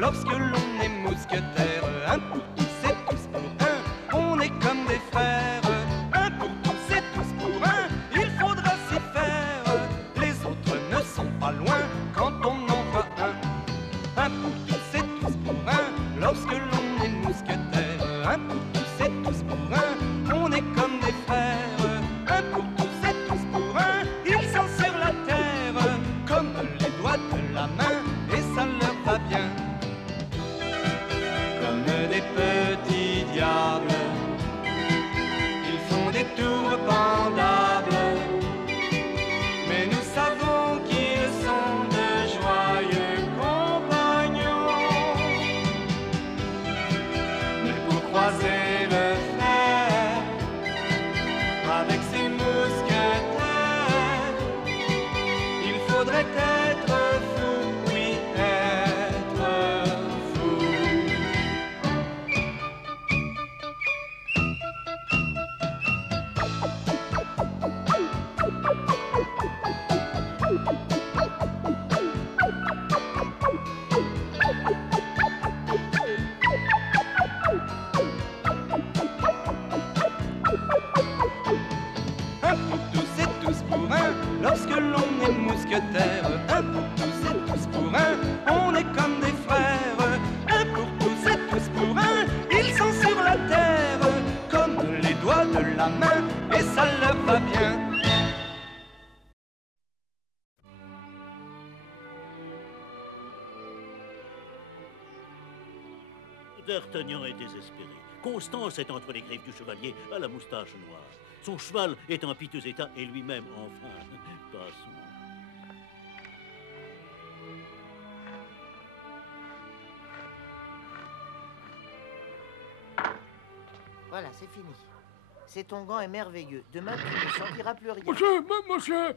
lorsque l'on est mousquetaire. Un pour tous et tous pour un, on est comme des frères. Un pour tous et tous pour un, il faudra s'y faire. Les autres ne sont pas loin quand on en voit un. Un pour tous et tous pour un, lorsque l'on est mousquetaire. Un pour tous et tous pour un, on est comme des frères. Un pour tous et tous pour un, ils sont sur la terre, comme les doigts de la main, et ça leur va bien. Comme des petits diables, ils font des tours pendables, mais nous savons qu'ils sont de joyeux compagnons. Mais pour croiser le fer avec ses mousquetaires, il faudrait être fou, oui, être fou. Un pour tous et tous pour un, lorsque l'on est mousquetaire. Un pour tous et tous pour un, on est comme des frères. Un pour tous et tous pour un, ils sont sur la terre, comme les doigts de la main, et ça leur va bien. D'Artagnan est désespéré. Constance est entre les griffes du chevalier à la moustache noire. Son cheval est en piteux état et lui-même, enfin, passons. Voilà, c'est fini. Cet onguent est merveilleux. Demain, tu ne sentiras plus rien. Monsieur!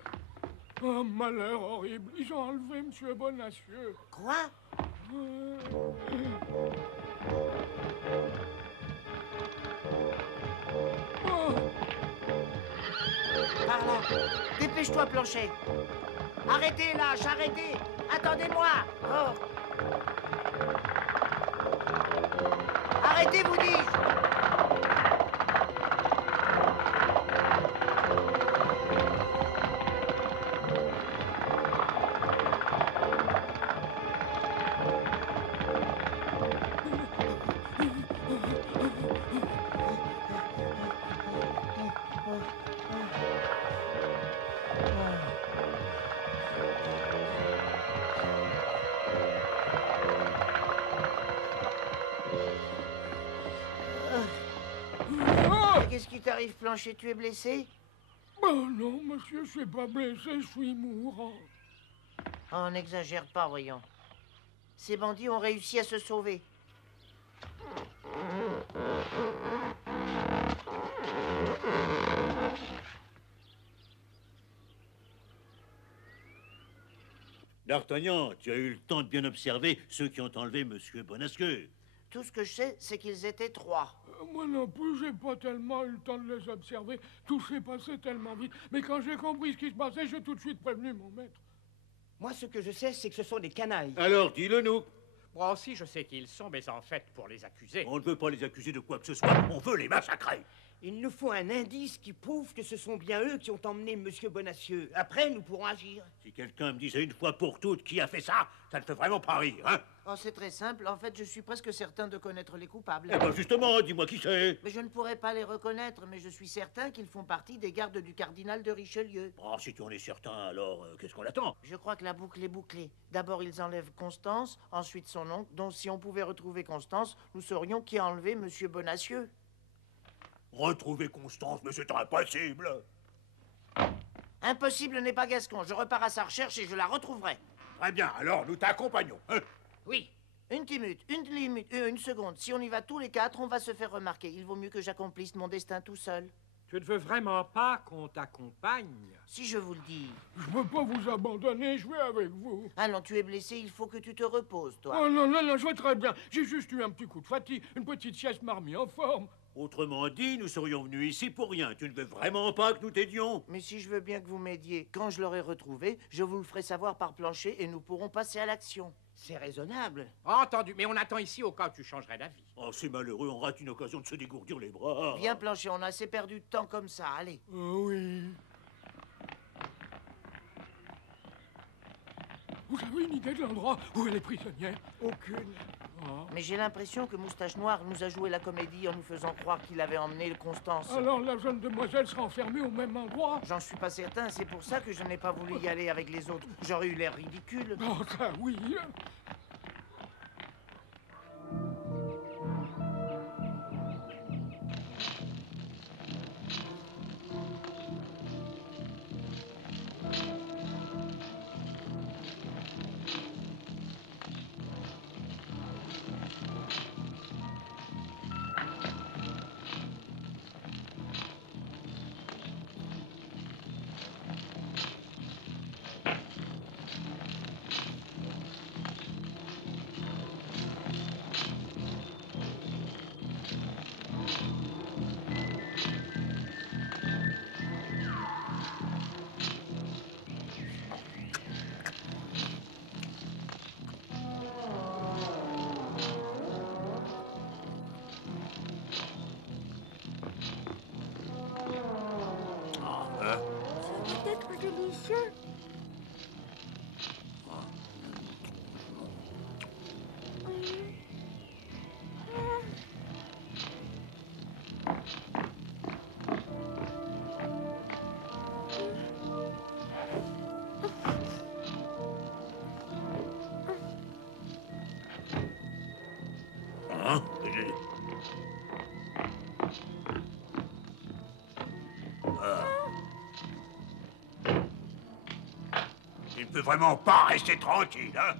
Oh, malheur horrible. Ils ont enlevé Monsieur Bonacieux. Quoi? Par là. Dépêche-toi, Planchet. Arrêtez, lâche, arrêtez. Attendez-moi. Oh. Arrêtez, vous dis-je. Qu'est-ce qui t'arrive, Planchet? Tu es blessé? Oh non, monsieur, je suis pas blessé, je suis mourant. Oh, n'exagère pas, voyons. Ces bandits ont réussi à se sauver. D'Artagnan, tu as eu le temps de bien observer ceux qui ont enlevé Monsieur Bonacieux. Tout ce que je sais, c'est qu'ils étaient 3. Moi non plus, j'ai pas tellement eu le temps de les observer. Tout s'est passé tellement vite. Mais quand j'ai compris ce qui se passait, j'ai tout de suite prévenu mon maître. Moi, ce que je sais, c'est que ce sont des canailles. Alors, dis-le-nous. Moi aussi, je sais qui ils sont, mais en fait, pour les accuser... On ne veut pas les accuser de quoi que ce soit, on veut les massacrer. Il nous faut un indice qui prouve que ce sont bien eux qui ont emmené Monsieur Bonacieux. Après, nous pourrons agir. Si quelqu'un me disait une fois pour toutes qui a fait ça, ça ne fait vraiment pas rire, hein? Oh, c'est très simple. En fait, je suis presque certain de connaître les coupables. Eh ben justement, dis-moi qui c'est. Mais je ne pourrais pas les reconnaître, mais je suis certain qu'ils font partie des gardes du cardinal de Richelieu. Oh, si tu en es certain, alors qu'est-ce qu'on attend? Je crois que la boucle est bouclée. D'abord, ils enlèvent Constance, ensuite son oncle. Donc, si on pouvait retrouver Constance, nous saurions qui a enlevé Monsieur Bonacieux. Retrouver Constance, mais c'est impossible. Impossible n'est pas Gascon. Je repars à sa recherche et je la retrouverai. Très bien, alors nous t'accompagnons. Hein? Oui. Une seconde. Si on y va tous les 4, on va se faire remarquer. Il vaut mieux que j'accomplisse mon destin tout seul. Tu ne veux vraiment pas qu'on t'accompagne? Si je vous le dis. Je peux pas vous abandonner, je vais avec vous. Allons, tu es blessé, il faut que tu te reposes, toi. Oh non, je vais très bien. J'ai juste eu un petit coup de fatigue. Une petite sieste m'a remis en forme. Autrement dit, nous serions venus ici pour rien. Tu ne veux vraiment pas que nous t'aidions? Mais si je veux bien que vous m'aidiez, quand je l'aurai retrouvé, je vous le ferai savoir par plancher et nous pourrons passer à l'action. C'est raisonnable. Entendu, mais on attend ici au cas où tu changerais d'avis. Oh, c'est malheureux, on rate une occasion de se dégourdir les bras. Viens, plancher, on a assez perdu de temps comme ça, allez. Oui. Vous avez une idée de l'endroit où elle est prisonnière? Aucune. Ah. Mais j'ai l'impression que Moustache Noire nous a joué la comédie en nous faisant croire qu'il avait emmené Constance. Alors la jeune demoiselle sera enfermée au même endroit? J'en suis pas certain, c'est pour ça que je n'ai pas voulu y aller avec les autres. J'aurais eu l'air ridicule. Oh, ça oui. Peut-être délicieux. Hein? Tu ne peux vraiment pas rester tranquille, hein?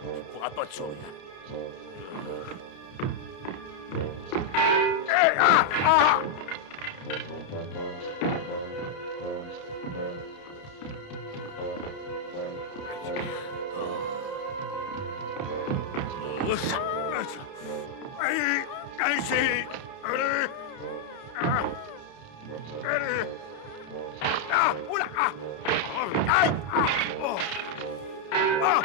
Tu pourras pas te sauver. Allez-y! Allez! Allez! Ah! Oula! Ah! Aïe! Ah! Oh! Ah!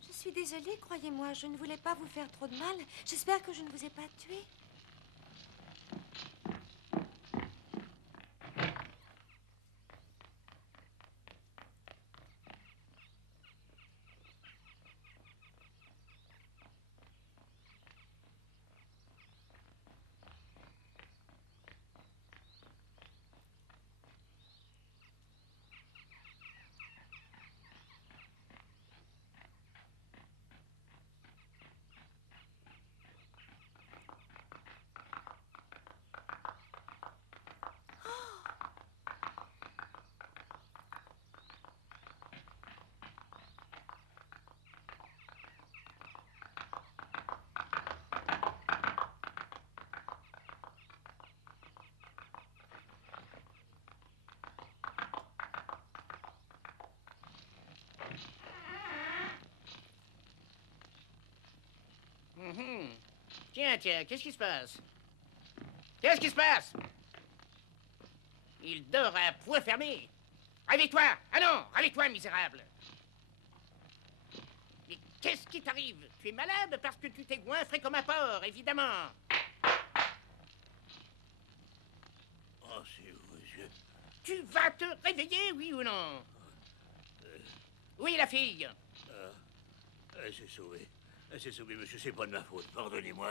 Je suis désolée, croyez-moi, je ne voulais pas vous faire trop de mal. J'espère que je ne vous ai pas tué. Tiens, qu'est-ce qui se passe? Qu'est-ce qui se passe? Il dort à poing fermé. Réveille-toi! Ah non, réveille-toi, misérable! Mais qu'est-ce qui t'arrive? Tu es malade parce que tu t'es goinfré comme un porc, évidemment. Oh, c'est vous, monsieur. Tu vas te réveiller, oui ou non? Oui, la fille. Elle s'est sauvée. Elle s'est sauvée, monsieur, c'est pas de ma faute. Pardonnez-moi.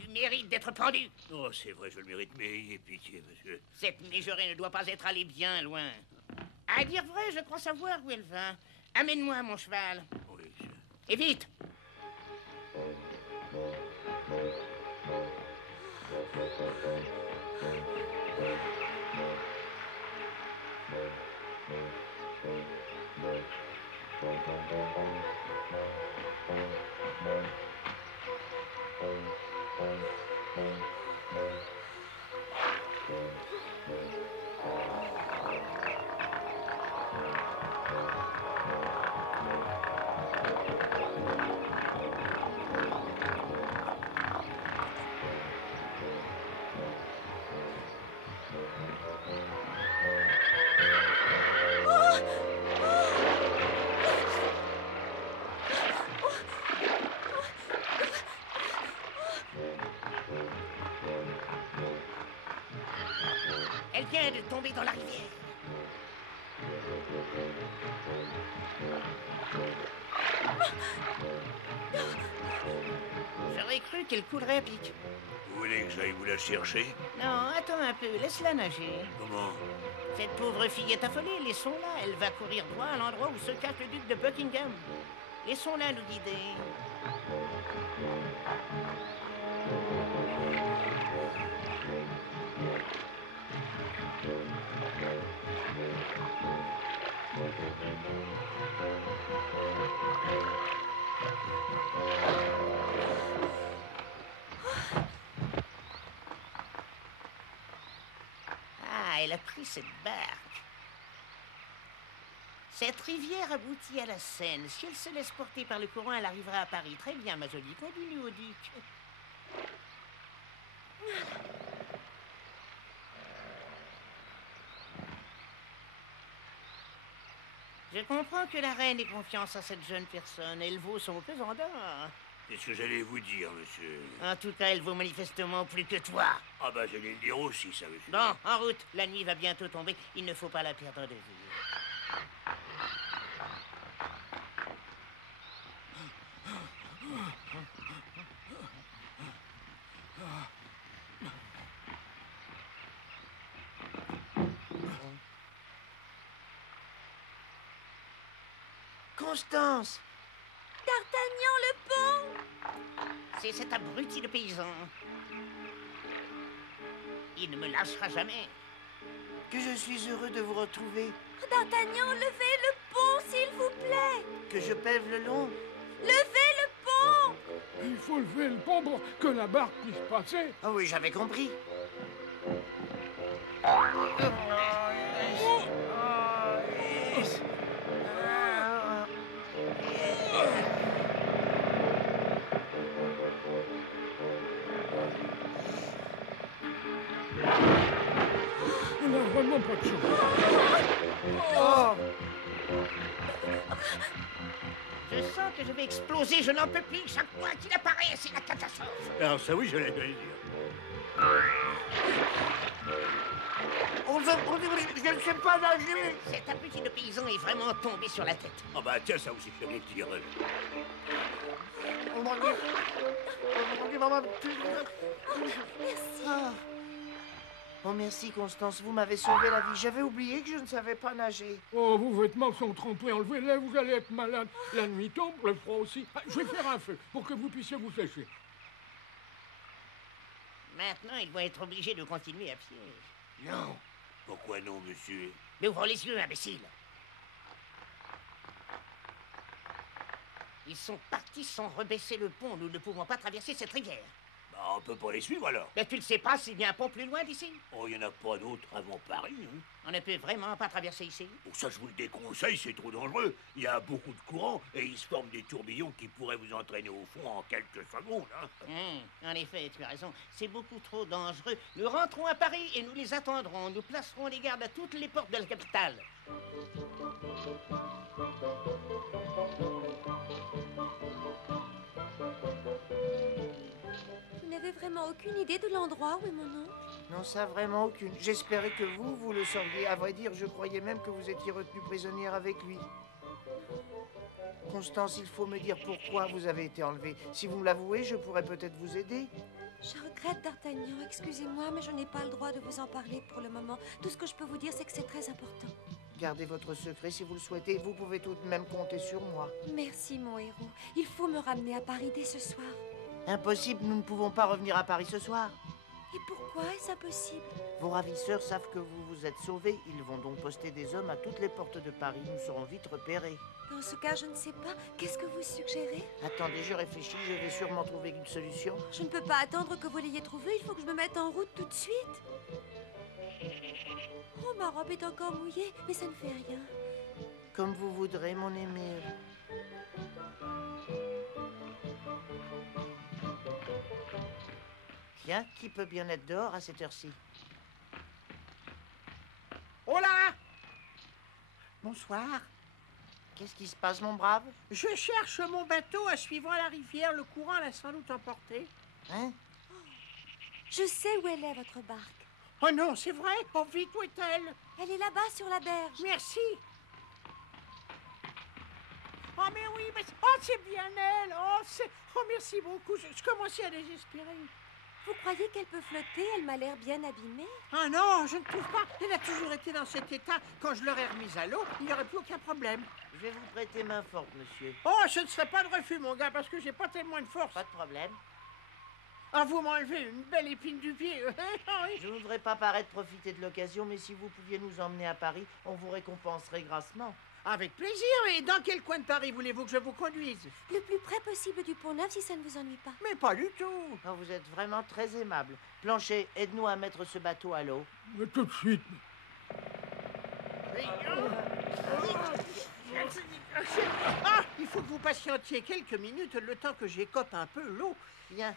Tu mérites d'être pendu. Oh, c'est vrai, je le mérite, mais ayez pitié, monsieur. Cette mégerée ne doit pas être allée bien loin. À dire vrai, je crois savoir où elle va. Amène-moi mon cheval. Oui. Et vite. Elle vient de tomber dans la rivière. J'aurais cru qu'elle coulerait à pic. Vous voulez que j'aille vous la chercher? Non, attends un peu, laisse-la nager. Comment? Cette pauvre fille est affolée, laissons-la. Elle va courir droit à l'endroit où se cache le duc de Buckingham. Laissons-la nous guider. Ah, elle a pris cette barque. Cette rivière aboutit à la Seine. Si elle se laisse porter par le courant, elle arrivera à Paris. Très bien, ma jolie. Continue au duc. Je comprends que la reine ait confiance en cette jeune personne. Elle vaut son pesant d'or. C'est ce que j'allais vous dire, monsieur. En tout cas, elle vaut manifestement plus que toi. Ah bah, j'allais le dire aussi, ça, monsieur. Bon, en route. La nuit va bientôt tomber. Il ne faut pas la perdre de vue. Constance! D'Artagnan, le pont! C'est cet abruti de paysan. Il ne me lâchera jamais. Que je suis heureux de vous retrouver. D'Artagnan, levez le pont, s'il vous plaît! Que je pève le long. Levez le pont! Il faut lever le pont pour que la barque puisse passer. Ah oui, j'avais compris. On n'a vraiment pas de chance. Oh! Je sens que je vais exploser. Je n'en peux plus. Chaque fois qu'il apparaît, c'est la catastrophe. Alors ça, oui, j'allais le dire. Je ne sais pas nager. Cet abruti de paysan est vraiment tombé sur la tête. Ah bah, tiens, ça aussi, j'allais le dire. Oh mon Dieu. Oh mon Dieu, maman. Ah. Oh merci Constance, vous m'avez sauvé la vie. J'avais oublié que je ne savais pas nager. Oh, vos vêtements sont trempés, enlevez-les, vous allez être malade. La nuit tombe, le froid aussi. Ah, je vais faire un feu pour que vous puissiez vous sécher. Maintenant, ils vont être obligés de continuer à pied. Non. Pourquoi non, monsieur? Mais ouvre les yeux, imbécile. Ils sont partis sans rebaisser le pont. Nous ne pouvons pas traverser cette rivière. Bah, on peut pas les suivre, alors. Mais tu ne sais pas s'il y a un pont plus loin d'ici? Oh, il n'y en a pas d'autre avant Paris, hein. On ne peut vraiment pas traverser ici. Pour ça, je vous le déconseille, c'est trop dangereux. Il y a beaucoup de courant et il se forme des tourbillons qui pourraient vous entraîner au fond en quelques secondes, hein. En effet, tu as raison. C'est beaucoup trop dangereux. Nous rentrons à Paris et nous les attendrons. Nous placerons les gardes à toutes les portes de la capitale. Vous n'avez vraiment aucune idée de l'endroit où est mon oncle? Non, ça vraiment aucune. J'espérais que vous le sauriez. À vrai dire, je croyais même que vous étiez retenue prisonnière avec lui. Constance, il faut me dire pourquoi vous avez été enlevée. Si vous me l'avouez, je pourrais peut-être vous aider. Je regrette, D'Artagnan. Excusez-moi, mais je n'ai pas le droit de vous en parler pour le moment. Tout ce que je peux vous dire, c'est que c'est très important. Gardez votre secret si vous le souhaitez. Vous pouvez tout de même compter sur moi. Merci, mon héros. Il faut me ramener à Paris dès ce soir. Impossible, nous ne pouvons pas revenir à Paris ce soir. Et pourquoi est-ce impossible? Vos ravisseurs savent que vous vous êtes sauvés. Ils vont donc poster des hommes à toutes les portes de Paris. Nous serons vite repérés. Dans ce cas, je ne sais pas. Qu'est-ce que vous suggérez? Attendez, je réfléchis. Je vais sûrement trouver une solution. Je ne peux pas attendre que vous l'ayez trouvé. Il faut que je me mette en route tout de suite. Oh, ma robe est encore mouillée, mais ça ne fait rien. Comme vous voudrez, mon aimé. Tiens, qui peut bien être dehors à cette heure-ci? Oh là! Bonsoir. Qu'est-ce qui se passe, mon brave? Je cherche mon bateau en suivant la rivière. Le courant l'a sans doute emporté. Hein? Je sais où elle est, votre barque. Oh non, c'est vrai? Oh vite, où est-elle? Elle est là-bas, sur la berge. Merci. Oh mais oui, mais oh, c'est bien elle. Oh merci beaucoup. Je commençais à désespérer. Vous croyez qu'elle peut flotter? Elle m'a l'air bien abîmée. Ah non, je ne trouve pas. Elle a toujours été dans cet état. Quand je l'aurais remise à l'eau, il n'y aurait plus aucun problème. Je vais vous prêter main forte, monsieur. Oh, ce ne serait pas de refus, mon gars, parce que j'ai pas tellement de force. Pas de problème. Ah, vous m'enlevez une belle épine du pied. Je ne voudrais pas paraître profiter de l'occasion, mais si vous pouviez nous emmener à Paris, on vous récompenserait grassement. Avec plaisir. Et dans quel coin de Paris voulez-vous que je vous conduise? Le plus près possible du Pont-Neuf, si ça ne vous ennuie pas. Mais pas du tout. Oh, vous êtes vraiment très aimable. Planchet, aide-nous à mettre ce bateau à l'eau. Mais tout de suite. Ah, il faut que vous patientiez quelques minutes, le temps que j'écope un peu l'eau. Bien.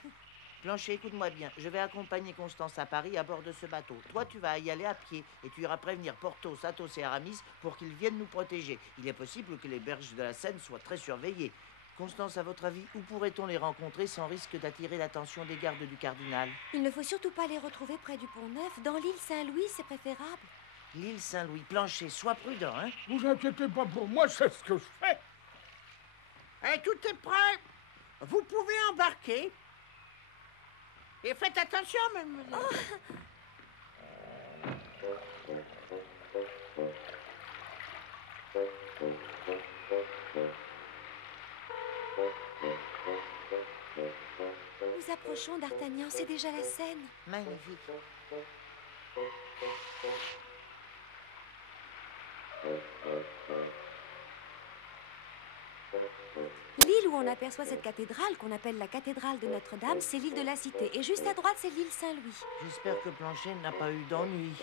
Planchet, écoute-moi bien. Je vais accompagner Constance à Paris à bord de ce bateau. Toi, tu vas y aller à pied et tu iras prévenir Porthos, Athos et Aramis pour qu'ils viennent nous protéger. Il est possible que les berges de la Seine soient très surveillées. Constance, à votre avis, où pourrait-on les rencontrer sans risque d'attirer l'attention des gardes du cardinal? Il ne faut surtout pas les retrouver près du Pont-Neuf. Dans l'île Saint-Louis, c'est préférable. L'île Saint-Louis. Planchet, sois prudent, hein? Vous inquiétez pas pour moi, c'est ce que je fais. Et tout est prêt. Vous pouvez embarquer. Et faites attention, mademoiselle. Nous approchons d'Artagnan, c'est déjà la Seine. Magnifique. L'île où on aperçoit cette cathédrale, qu'on appelle la cathédrale de Notre-Dame, c'est l'île de la Cité. Et juste à droite, c'est l'île Saint-Louis. J'espère que Planchet n'a pas eu d'ennui.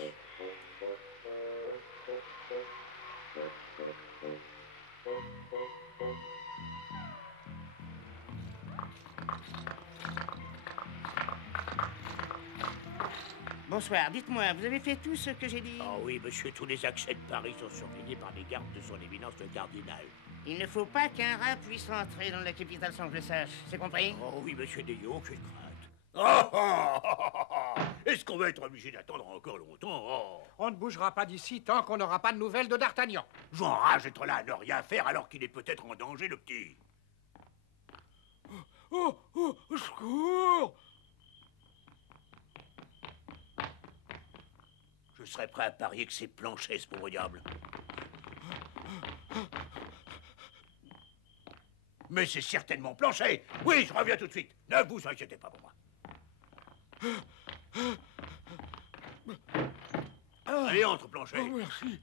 Bonsoir, dites-moi, vous avez fait tout ce que j'ai dit? Ah oui, monsieur, tous les accès de Paris sont surveillés par les gardes de son éminence le cardinal. Il ne faut pas qu'un rat puisse entrer dans la capitale sans que je le sache, c'est compris? Oh oui, monsieur, n'ayez aucune crainte. Est-ce qu'on va être obligé d'attendre encore longtemps? Oh. On ne bougera pas d'ici tant qu'on n'aura pas de nouvelles de D'Artagnan. J'enrage d'être là à ne rien faire alors qu'il est peut-être en danger, le petit. Oh, au secours! Je serais prêt à parier que c'est Planchet, ce pauvre diable. Mais c'est certainement Planchet. Oui, je reviens tout de suite. Ne vous inquiétez pas pour moi. Allez, entre, Planchet. Oh, merci.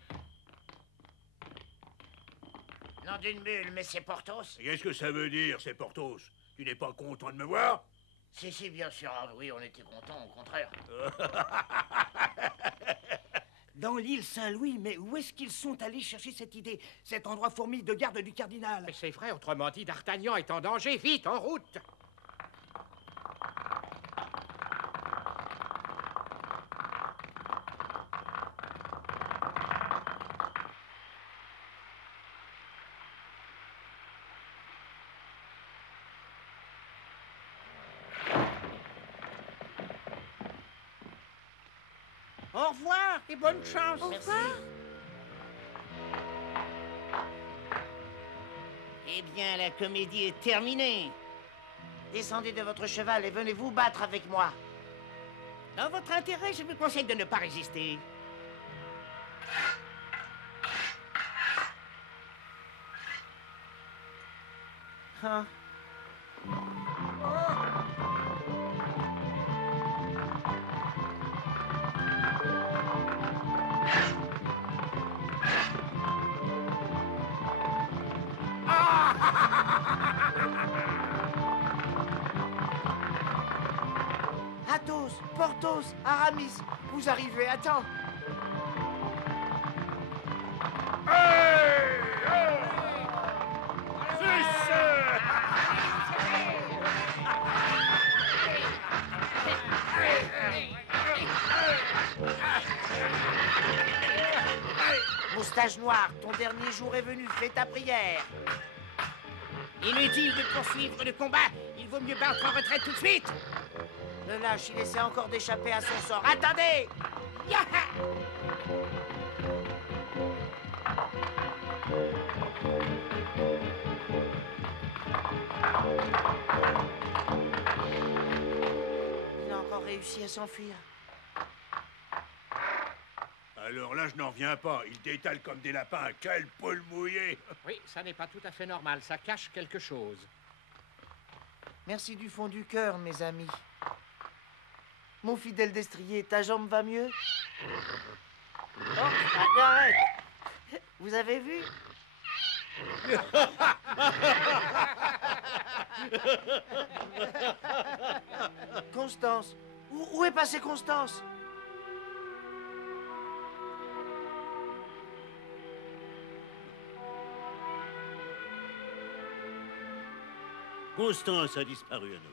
Nom d'une mule, mais c'est Porthos? Qu'est-ce que ça veut dire, c'est Porthos? Tu n'es pas content de me voir? Si, bien sûr. Ah, oui, on était contents, au contraire. Dans l'île Saint-Louis, mais où est-ce qu'ils sont allés chercher cette idée? Cet endroit fourmille de garde du cardinal. Mais c'est vrai, autrement dit, D'Artagnan est en danger. Vite, en route! Au revoir et bonne chance. Au revoir. Eh bien, la comédie est terminée. Descendez de votre cheval et venez vous battre avec moi. Dans votre intérêt, je vous conseille de ne pas résister. Hein? Athos, Porthos, Aramis, vous arrivez à temps. Moustache noire, ton dernier jour est venu, fais ta prière. Inutile de poursuivre le combat. Il vaut mieux battre en retraite tout de suite. Le lâche, il essaie encore d'échapper à son sort. Attendez! Yaha! Il a encore réussi à s'enfuir. Alors là, je n'en reviens pas. Ils détalent comme des lapins. Quelle poule mouillée! Oui, ça n'est pas tout à fait normal. Ça cache quelque chose. Merci du fond du cœur, mes amis. Mon fidèle destrier, ta jambe va mieux? Oh, arrête! Vous avez vu? Constance! Où est passée Constance? Constance a disparu à nouveau.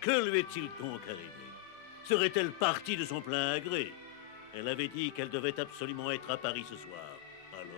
Que lui est-il donc arrivé? Serait-elle partie de son plein gré? Elle avait dit qu'elle devait absolument être à Paris ce soir. Alors...